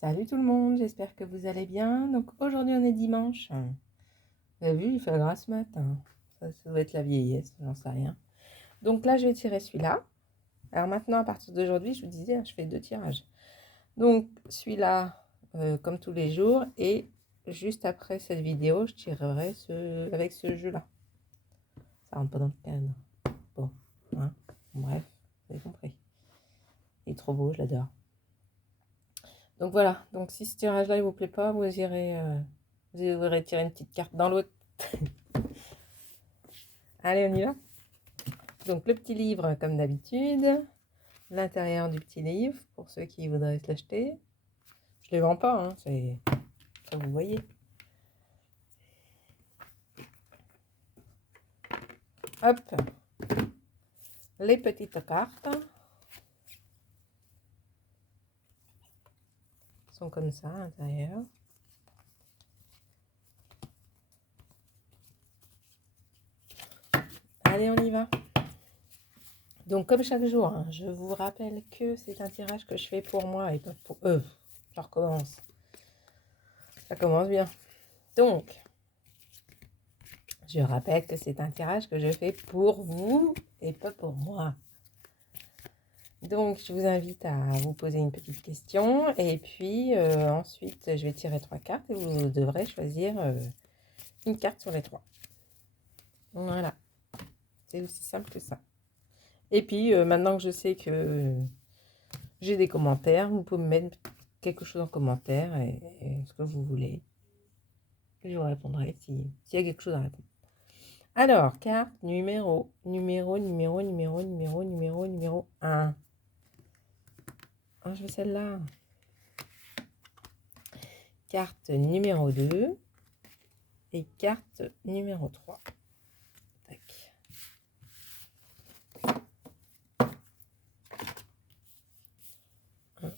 Salut tout le monde, j'espère que vous allez bien. Donc aujourd'hui on est dimanche. Vous avez vu, il fait gras ce matin. Ça doit être la vieillesse, j'en sais rien. Donc là je vais tirer celui-là. Alors maintenant à partir d'aujourd'hui, je vous disais, je fais 2 tirages. Donc celui-là comme tous les jours et juste après cette vidéo, je tirerai avec ce jeu-là. Ça rentre pas dans le cadre. Bon, hein, bref, vous avez compris. Il est trop beau, je l'adore. Donc voilà, donc si ce tirage-là il vous plaît pas, vous irez tirer une petite carte dans l'autre. Allez, on y va. Donc le petit livre comme d'habitude, l'intérieur du petit livre pour ceux qui voudraient se l'acheter. Je les vends pas, hein, c'est ça vous voyez. Hop, les petites cartes sont comme ça à l'intérieur. Allez, on y va. Donc comme chaque jour, hein, je vous rappelle que c'est un tirage que je fais pour moi et pas pour eux. Je recommence. Ça commence bien. Donc, je rappelle que c'est un tirage que je fais pour vous et pas pour moi. Donc, je vous invite à vous poser une petite question et puis ensuite, je vais tirer 3 cartes et vous devrez choisir une carte sur les 3. Voilà, c'est aussi simple que ça. Et puis, maintenant que je sais que j'ai des commentaires, vous pouvez me mettre quelque chose en commentaire et ce que vous voulez. Je vous répondrai s'il y a quelque chose à répondre. Alors, carte numéro 1. Ah, je veux celle-là. Carte numéro 2 et carte numéro 3. Tac. 1,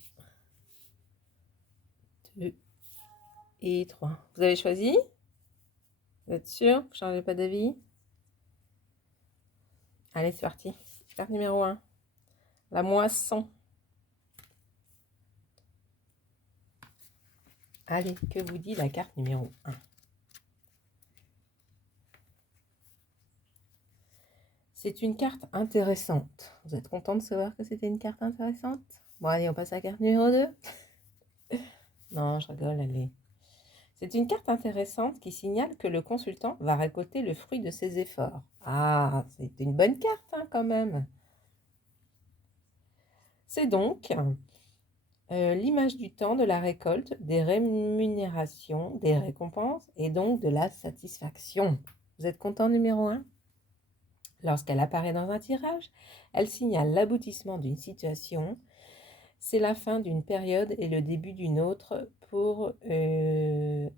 2 et 3. Vous avez choisi? Vous êtes sûr? Vous ne changez pas d'avis? Allez, c'est parti. Carte numéro 1. La moisson. Allez, que vous dit la carte numéro 1? C'est une carte intéressante. Vous êtes content de savoir que c'était une carte intéressante? Bon, allez, on passe à la carte numéro 2. Non, je rigole, allez. C'est une carte intéressante qui signale que le consultant va récolter le fruit de ses efforts. Ah, c'est une bonne carte hein, quand même. C'est donc l'image du temps de la récolte, des rémunérations, des récompenses et donc de la satisfaction. Vous êtes content numéro 1? Lorsqu'elle apparaît dans un tirage, elle signale l'aboutissement d'une situation. C'est la fin d'une période et le début d'une autre pour...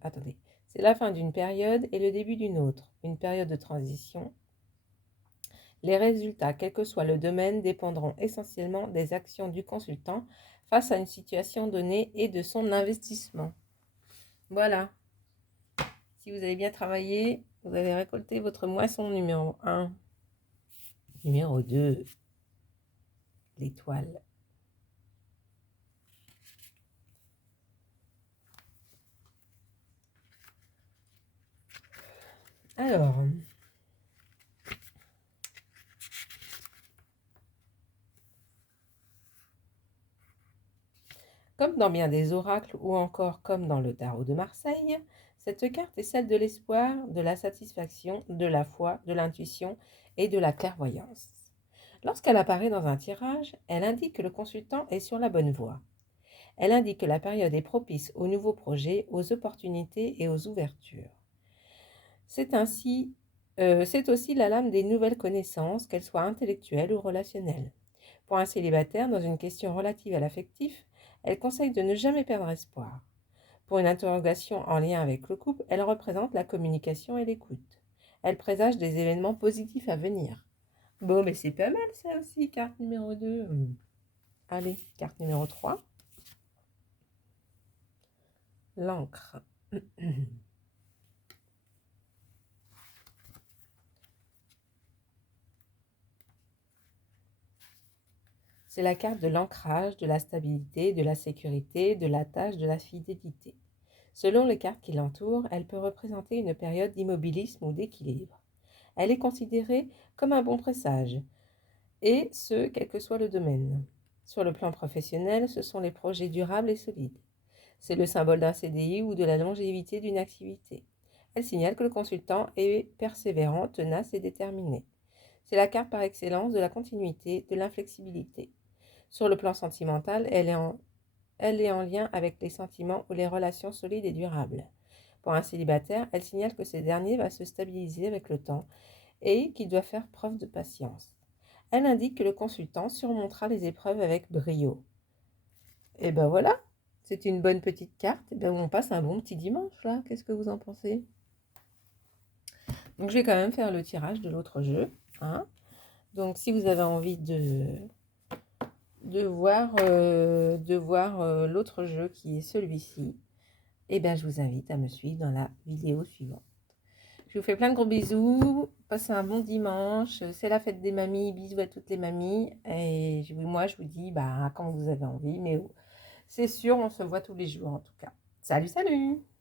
attendez. C'est la fin d'une période et le début d'une autre. Une période de transition. Les résultats, quel que soit le domaine, dépendront essentiellement des actions du consultant face à une situation donnée et de son investissement. Voilà. Si vous avez bien travaillé, vous allez récolter votre moisson numéro 1. Numéro 2, l'étoile. Alors, comme dans bien des oracles ou encore comme dans le tarot de Marseille, cette carte est celle de l'espoir, de la satisfaction, de la foi, de l'intuition et de la clairvoyance. Lorsqu'elle apparaît dans un tirage, elle indique que le consultant est sur la bonne voie. Elle indique que la période est propice aux nouveaux projets, aux opportunités et aux ouvertures. C'est aussi la lame des nouvelles connaissances, qu'elles soient intellectuelles ou relationnelles. Pour un célibataire, dans une question relative à l'affectif, elle conseille de ne jamais perdre espoir. Pour une interrogation en lien avec le couple, elle représente la communication et l'écoute. Elle présage des événements positifs à venir. Bon, mais c'est pas mal ça aussi, carte numéro 2. Allez, carte numéro 3. L'encre. C'est la carte de l'ancrage, de la stabilité, de la sécurité, de l'attache, de la fidélité. Selon les cartes qui l'entourent, elle peut représenter une période d'immobilisme ou d'équilibre. Elle est considérée comme un bon présage, et ce, quel que soit le domaine. Sur le plan professionnel, ce sont les projets durables et solides. C'est le symbole d'un CDI ou de la longévité d'une activité. Elle signale que le consultant est persévérant, tenace et déterminé. C'est la carte par excellence de la continuité, de l'inflexibilité. Sur le plan sentimental, elle est en lien avec les sentiments ou les relations solides et durables. Pour un célibataire, elle signale que ce dernier va se stabiliser avec le temps et qu'il doit faire preuve de patience. Elle indique que le consultant surmontera les épreuves avec brio. Et ben voilà, c'est une bonne petite carte. Et ben on passe un bon petit dimanche là. Qu'est-ce que vous en pensez? Donc je vais quand même faire le tirage de l'autre jeu. Hein. Donc si vous avez envie de voir l'autre jeu qui est celui-ci, et ben je vous invite à me suivre dans la vidéo suivante. Je vous fais plein de gros bisous. Passez un bon dimanche. C'est la fête des mamies. Bisous à toutes les mamies. Et moi, je vous dis quand vous avez envie. Mais c'est sûr, on se voit tous les jours en tout cas. Salut, salut!